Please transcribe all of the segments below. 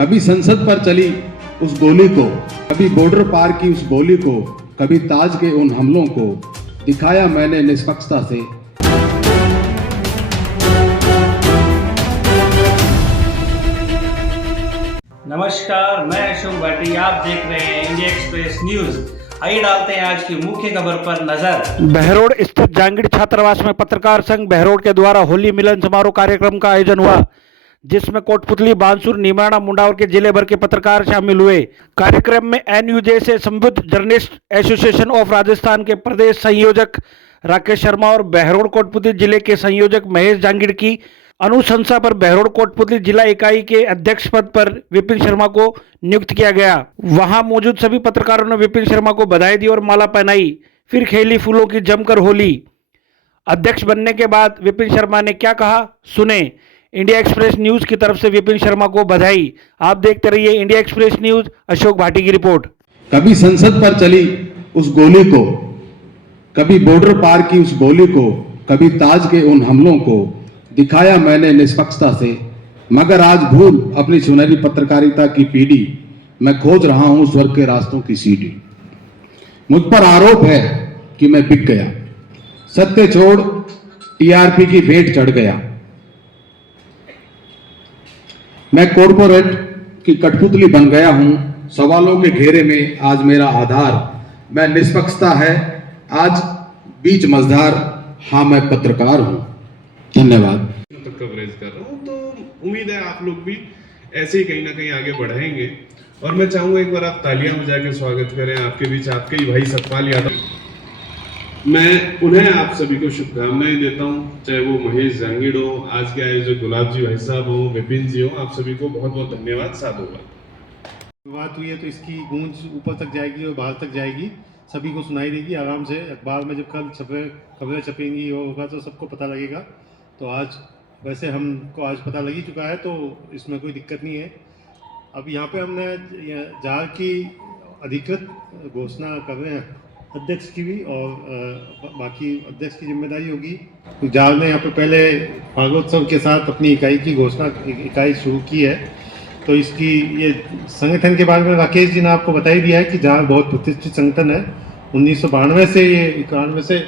कभी संसद पर चली उस गोली को, कभी बॉर्डर पार की उस गोली को, कभी ताज के उन हमलों को दिखाया मैंने निष्पक्षता से। नमस्कार, मैं अशोक भाटी। आप देख रहे हैं इंडिया एक्सप्रेस न्यूज। आइए डालते हैं आज की मुख्य खबर पर नजर। बहरोड स्थित जांगीड़ छात्रावास में पत्रकार संघ बहरोड के द्वारा होली मिलन समारोह कार्यक्रम का आयोजन हुआ, जिसमें कोटपुतली, बांसुर, नीमराना, मुंडावर के जिले भर के पत्रकार शामिल हुए। कार्यक्रम में एनयूजे से संबद्ध जर्नलिस्ट एसोसिएशन ऑफ राजस्थान के प्रदेश संयोजक राकेश शर्मा और बहरोड कोटपुतली जिले के संयोजक महेश जांगीड़ की अनुशंसा पर बहरोड कोटपुतली जिला इकाई के अध्यक्ष पद पर विपिन शर्मा को नियुक्त किया गया। वहां मौजूद सभी पत्रकारों ने विपिन शर्मा को बधाई दी और माला पहनाई, फिर खेली फूलों की जमकर होली। अध्यक्ष बनने के बाद विपिन शर्मा ने क्या कहा, सुने। इंडिया एक्सप्रेस न्यूज की तरफ से विपिन शर्मा को बधाई। आप देखते रहिए India express news. Ashok Bhati की रिपोर्ट। कभी संसद पर चली उस गोली को, कभी बॉर्डर पार की उस गोली को, कभी ताज के उन हमलों को दिखाया मैंने निष्पक्षता से। मगर आज भूल अपनी सुनहरी पत्रकारिता की पीढ़ी, मैं खोज रहा हूं स्वर्ग के रास्तों की सीढ़ी। मुझ पर आरोप है कि मैं बिक गया, सत्य छोड़ टीआरपी की भेंट चढ़ गया। मैं कॉर्पोरेट की कठपुतली बन गया हूं, सवालों के घेरे में आज मेरा आधार। मैं निष्पक्षता है आज बीच मझधार, हाँ मैं पत्रकार हूं। धन्यवाद। तक कवरेज कर रहा हूँ, तो उम्मीद है आप लोग भी ऐसे ही कहीं ना कहीं आगे बढ़ाएंगे। और मैं चाहूंगा एक बार आप तालियां बजा के स्वागत करें। आपके बीच आपके ही भाई सतपाल यादव। मैं उन्हें आप सभी को शुभकामनाएं देता हूं, चाहे वो महेश जांगीड़ हो, आज के आयोजक गुलाब जी भाई साहब हो, विपिन जी हो, आप सभी को बहुत बहुत धन्यवाद। साधुवाद। बात हुई है तो इसकी गूंज ऊपर तक जाएगी और बाहर तक जाएगी, सभी को सुनाई देगी आराम से। अखबार में जब कल खबरें छपेंगी वो होगा तो सबको पता लगेगा। तो आज वैसे हमको आज पता लग ही चुका है, तो इसमें कोई दिक्कत नहीं है। अब यहाँ पे हमने जार की अधिकृत घोषणा कर रहे हैं, अध्यक्ष की भी, और बाकी अध्यक्ष की जिम्मेदारी होगी। जार ने यहाँ पे पहले भागवतोत्सव के साथ अपनी इकाई की इकाई शुरू की है। तो इसकी ये संगठन के बारे में राकेश जी ने आपको बता ही दिया है कि जार बहुत प्रतिष्ठित संगठन है। 1992 से, ये 91 से,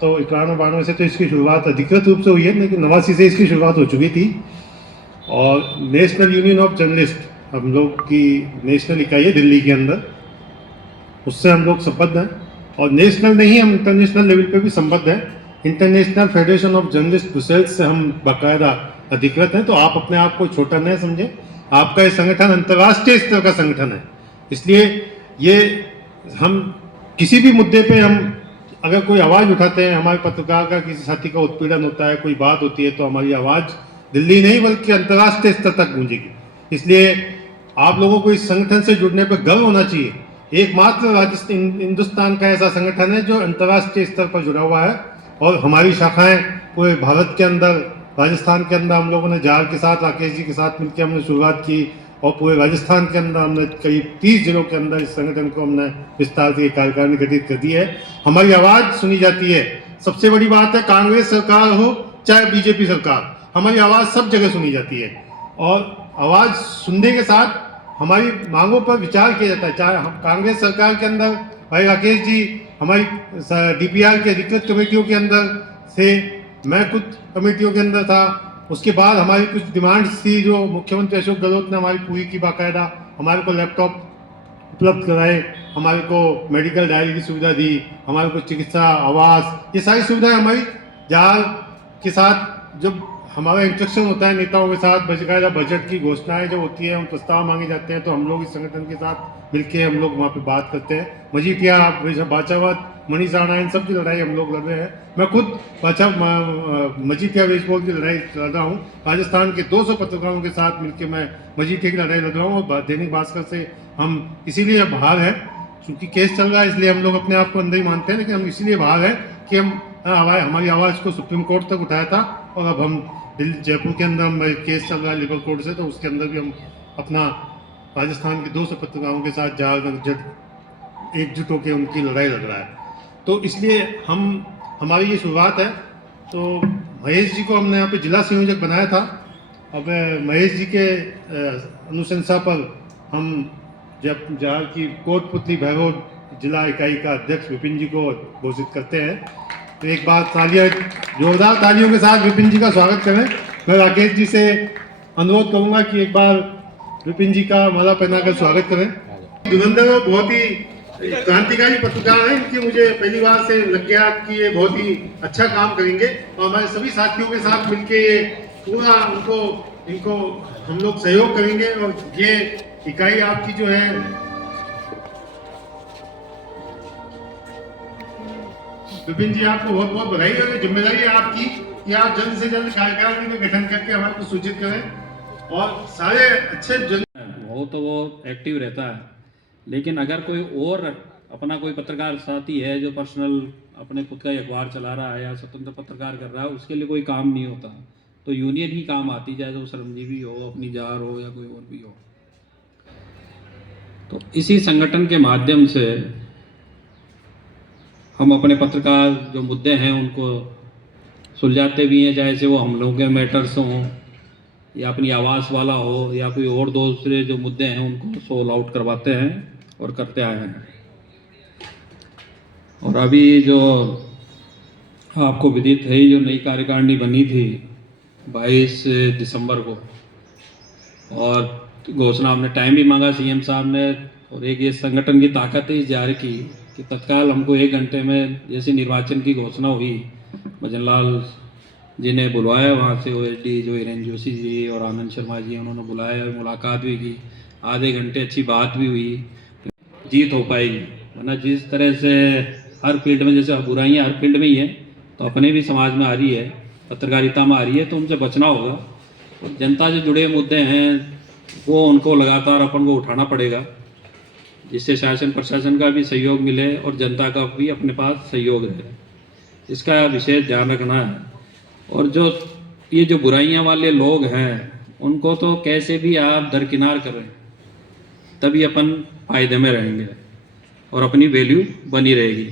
तो 91-92 से तो इसकी शुरुआत अधिकृत रूप से हुई है, लेकिन 89 से इसकी शुरुआत हो चुकी थी। और नेशनल यूनियन ऑफ जर्नलिस्ट हम लोग की नेशनल इकाई है दिल्ली के अंदर, उससे हम लोग संबद्ध हैं। और नेशनल नहीं, हम इंटरनेशनल लेवल पे भी संबद्ध हैं। International federation of journalist Brussels से हम बाकायदा अधिकृत हैं। तो आप अपने आप को छोटा न समझें, आपका ये संगठन अंतर्राष्ट्रीय स्तर का संगठन है। इसलिए ये हम किसी भी मुद्दे पे हम अगर कोई आवाज़ उठाते हैं, हमारे पत्रकार का किसी साथी का उत्पीड़न होता है, कोई बात होती है, तो हमारी आवाज़ दिल्ली नहीं बल्कि अंतर्राष्ट्रीय स्तर तक गूंजेगी। इसलिए आप लोगों को इस संगठन से जुड़ने पर गर्व होना चाहिए। एकमात्र हिंदुस्तान का ऐसा संगठन है जो अंतर्राष्ट्रीय स्तर पर जुड़ा हुआ है। और हमारी शाखाएं पूरे भारत के अंदर, राजस्थान के अंदर हम लोगों ने जार के साथ, राकेश जी के साथ मिलकर हमने शुरुआत की, और पूरे राजस्थान के अंदर हमने करीब 30 जिलों के अंदर इस संगठन को हमने विस्तार से कार्यकारिणी गठित कर दी है। हमारी आवाज़ सुनी जाती है। सबसे बड़ी बात है, कांग्रेस सरकार हो चाहे बीजेपी सरकार, हमारी आवाज़ सब जगह सुनी जाती है। और आवाज़ सुनने के साथ हमारी मांगों पर विचार किया जाता है। चाहे हम कांग्रेस सरकार के अंदर, भाई राकेश जी हमारी डीपीआर की अधिकृत कमेटियों के अंदर से, मैं कुछ कमेटियों के अंदर था। उसके बाद हमारी कुछ डिमांड्स थी जो मुख्यमंत्री अशोक गहलोत ने हमारी पूरी की बाकायदा। हमारे को लैपटॉप उपलब्ध कराए, हमारे को मेडिकल डायरी की सुविधा दी, हमारे को चिकित्सा, आवास, ये सारी सुविधाएं हमारी जार के साथ जब हमारा इंस्ट्रक्शन होता है नेताओं के साथ, बाकायदा बजट की घोषणाएं जब होती है, हम प्रस्ताव मांगे जाते हैं, तो हम लोग इस संगठन के साथ मिलकर हम लोग वहाँ पे बात करते हैं। मजीठिया, बाचावत, मनीष राणा, इन सब की लड़ाई हम लोग लड़ रहे हैं। मैं खुद मजीठिया बेसबॉल की लड़ाई लड़ रहा हूँ। राजस्थान के 200 पत्रकारों के साथ मिलकर मैं मजीठिया की लड़ाई लड़ रहा हूँ। और दैनिक भास्कर से हम इसीलिए बाहर हैं, क्योंकि केस चल रहा है, इसलिए हम लोग अपने आप को अंदर ही मानते हैं, लेकिन हम इसीलिए बाहर हैं कि हम हमारी आवाज़ को सुप्रीम कोर्ट तक उठाया था। और अब हम जयपुर के अंदर हम केस चल रहा है लिबर कोर्ट से, तो उसके अंदर भी हम अपना राजस्थान के 200 पत्रकारों के साथ एकजुट होकर उनकी लड़ाई लड़ रहा है। तो इसलिए हमारी ये शुरुआत है। तो महेश जी को हमने यहाँ पे जिला संयोजक बनाया था, अब महेश जी के अनुशंसा पर हम जब जहाँ की कोटपुतली भैरोड जिला इकाई का अध्यक्ष विपिन जी को घोषित करते हैं, तो एक बार तालियां, जोरदार तालियों के साथ विपिन जी का स्वागत करें। मैं राकेश जी से अनुरोध करूंगा कि एक बार विपिन जी का माला पहनाकर स्वागत करें। धुरंधर बहुत ही क्रांतिकारी पत्रकार हैं, इनके मुझे पहली बार से लग गया कि ये बहुत ही अच्छा काम करेंगे और हमारे सभी साथियों के साथ मिलके ये पूरा इनको हम लोग सहयोग करेंगे। और ये इकाई आपकी जो है विपिन जी, आपको बहुत बहुत बधाई और जिम्मेदारी है आपकी कि आप जल्द से जल्द कार्यकारिणी का गठन करके हमारे को सूचित करें और सारे अच्छे वो एक्टिव रहता है। लेकिन अगर कोई और अपना कोई पत्रकार साथी है जो पर्सनल अपने खुद का अखबार चला रहा है या स्वतंत्र पत्रकार कर रहा है, उसके लिए कोई काम नहीं होता, तो यूनियन ही काम आती, चाहे वो श्रमजीवी हो, अपनी जार हो या कोई और भी हो। तो इसी संगठन के माध्यम से हम अपने पत्रकार जो मुद्दे हैं उनको सुलझाते भी हैं, चाहे से वो हम लोगों के मैटर्स हों या अपनी आवास वाला हो या कोई और दूसरे जो मुद्दे हैं उनको सोल्व आउट करवाते हैं और करते आए हैं। और अभी जो आपको विदित है, जो नई कार्यकारिणी बनी थी 22 दिसंबर को, और घोषणा हमने टाइम भी मांगा सीएम साहब ने, और एक ये संगठन की ताकत है इस जारी की कि तत्काल हमको 1 घंटे में जैसे निर्वाचन की घोषणा हुई, भजन लाल जी ने बुलवाया वहाँ से, ओएसडी जो हिरेन जोशी जी और आनंद शर्मा जी उन्होंने बुलाया, मुलाकात भी की, आधे घंटे अच्छी बात भी हुई, जीत हो पाएगी। वरना जिस तरह से हर फील्ड में, जैसे बुराइयाँ हर फील्ड में ही है, तो अपने भी समाज में आ रही है, पत्रकारिता में आ रही है, तो उनसे बचना होगा। और जनता से जुड़े मुद्दे हैं वो उनको लगातार अपन को उठाना पड़ेगा, जिससे शासन प्रशासन का भी सहयोग मिले और जनता का भी अपने पास सहयोग रहे, इसका विशेष ध्यान रखना है। और जो ये जो बुराइयां वाले लोग हैं उनको तो कैसे भी आप दरकिनार करें, तभी अपन फायदे में रहेंगे और अपनी वैल्यू बनी रहेगी।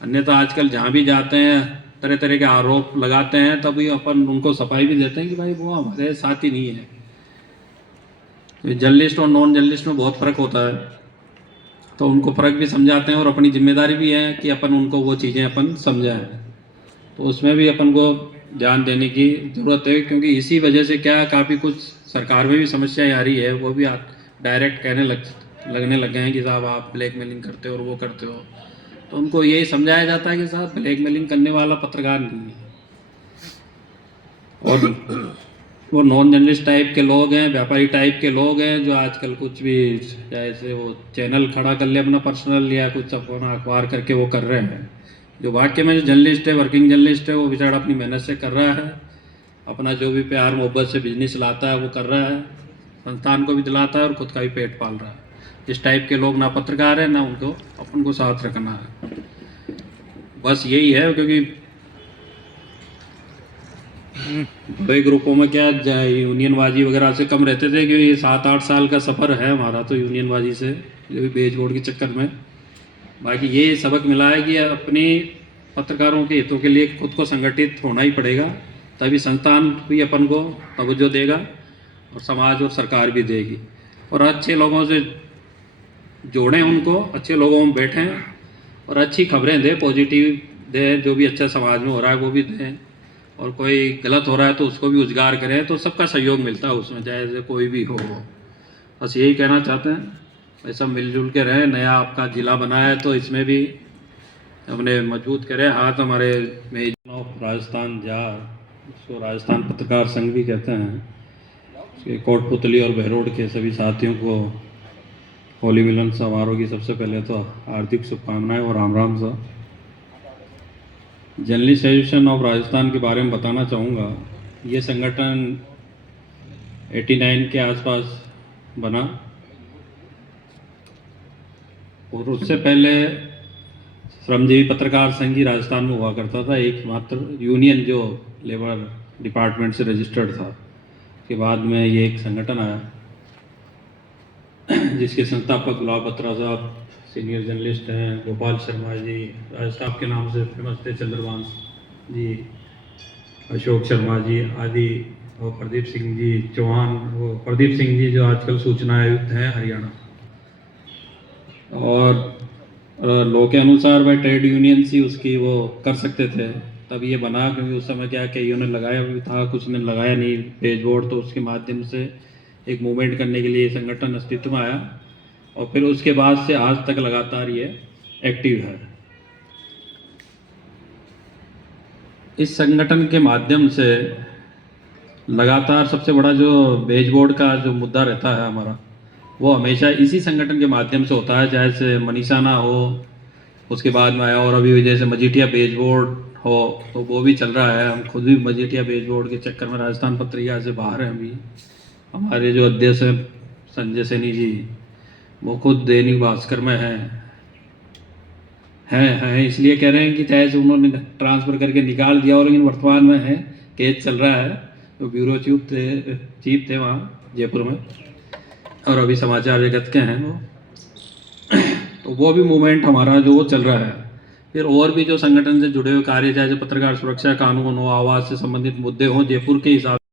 अन्यथा आजकल जहाँ भी जाते हैं तरह तरह के आरोप लगाते हैं, तभी अपन उनको सफाई भी देते हैं कि भाई वो हमारे साथ ही नहीं है। जर्नलिस्ट और नॉन जर्नलिस्ट में बहुत फ़र्क होता है, तो उनको फ़र्क भी समझाते हैं और अपनी जिम्मेदारी भी है कि अपन उनको वो चीज़ें अपन समझाएं। तो उसमें भी अपन को ध्यान देने की ज़रूरत है, क्योंकि इसी वजह से क्या काफ़ी कुछ सरकार में भी समस्याएं आ रही है, वो भी डायरेक्ट कहने लगने लग गए हैं कि साहब आप ब्लैकमेलिंग करते हो और वो करते हो। तो उनको यही समझाया जाता है कि साहब ब्लैकमेलिंग करने वाला पत्रकार नहीं है, और वो नॉन जर्नलिस्ट टाइप के लोग हैं, व्यापारी टाइप के लोग हैं, जो आजकल कुछ भी जैसे वो चैनल खड़ा कर ले अपना पर्सनल या कुछ अपना अखबार करके वो कर रहे हैं। जो वाकई में जो जर्नलिस्ट है, वर्किंग जर्नलिस्ट है, वो बेचारा अपनी मेहनत से कर रहा है, अपना जो भी प्यार मोहब्बत से बिजनेस लाता है वो कर रहा है, संस्थान को भी दिलाता है और खुद का भी पेट पाल रहा है। इस टाइप के लोग ना पत्रकार है, ना उनको अपन को साथ रखना है। बस यही है, क्योंकि बड़े ग्रुपों में क्या यूनियनबाजी वगैरह से कम रहते थे, क्योंकि 7-8 साल का सफ़र है हमारा तो यूनियनबाजी से, जो भी बेच बोर्ड के चक्कर में। बाकी ये सबक मिला है कि अपनी पत्रकारों के हितों के लिए खुद को संगठित होना ही पड़ेगा, तभी संस्थान भी अपन को तवज्जो देगा और समाज और सरकार भी देगी। और अच्छे लोगों से जोड़ें उनको, अच्छे लोगों में बैठें और अच्छी खबरें दें, पॉजिटिव दें, जो भी अच्छा समाज में हो रहा है वो भी दें, और कोई गलत हो रहा है तो उसको भी उजागर करें, तो सबका सहयोग मिलता है उसमें, चाहे कोई भी हो। बस यही कहना चाहते हैं, ऐसा मिलजुल के रहें। नया आपका ज़िला बनाया है तो इसमें भी हमने मजबूत करें हाथ। हमारे मेजन ऑफ राजस्थान उसको राजस्थान पत्रकार संघ भी कहते हैं, कोटपुतली और बहरोड के सभी साथियों को होली मिलन समारोह की सबसे पहले तो हार्दिक शुभकामनाएं और राम राम सा। जर्नलिस्ट एसोसिएशन ऑफ राजस्थान के बारे में बताना चाहूँगा। ये संगठन 89 के आसपास बना, और उससे पहले श्रमजीवी पत्रकार संघ ही राजस्थान में हुआ करता था, एक मात्र यूनियन जो लेबर डिपार्टमेंट से रजिस्टर्ड था। के बाद में ये एक संगठन आया जिसके संस्थापक गुलाब बत्रा साहब सीनियर जर्नलिस्ट हैं, गोपाल शर्मा जी राजस्थान के नाम से फेमस थे, चंद्रवंश जी, अशोक शर्मा जी आदि और प्रदीप सिंह जी चौहान, वो प्रदीप सिंह जी जो आजकल सूचना आयुक्त हैं हरियाणा। और लॉ के अनुसार वह ट्रेड यूनियंस ही उसकी वो कर सकते थे, तब ये बना, क्योंकि उस समय क्या कईयों ने लगाया भी था, कुछ ने लगाया नहीं पेज बोर्ड, तो उसके माध्यम से एक मूवमेंट करने के लिए संगठन अस्तित्व में आया और फिर उसके बाद से आज तक लगातार ये एक्टिव है। इस संगठन के माध्यम से लगातार सबसे बड़ा जो पेज बोर्ड का जो मुद्दा रहता है हमारा, वो हमेशा इसी संगठन के माध्यम से होता है, चाहे से मनीषा ना हो, उसके बाद में आया, और अभी जैसे मजीठिया पेज बोर्ड हो तो वो भी चल रहा है। हम खुद भी मजीठिया पेज बोर्ड के चक्कर में राजस्थान पत्रिका से बाहर हैं अभी। हमारे जो अध्यक्ष हैं संजय सैनी जी, वो खुद दैनिक भास्कर में हैं इसलिए कह रहे हैं कि चाहे से उन्होंने ट्रांसफ़र करके निकाल दिया, और लेकिन वर्तमान में है, केस चल रहा है। तो ब्यूरो चीफ थे वहाँ जयपुर में, और अभी समाचार जगत के हैं वो। तो वो भी मूवमेंट हमारा जो वो चल रहा है। फिर और भी जो संगठन से जुड़े हुए कार्य, चाहे जो पत्रकार सुरक्षा कानून हो, आवाज़ से संबंधित मुद्दे हों, जयपुर के हिसाब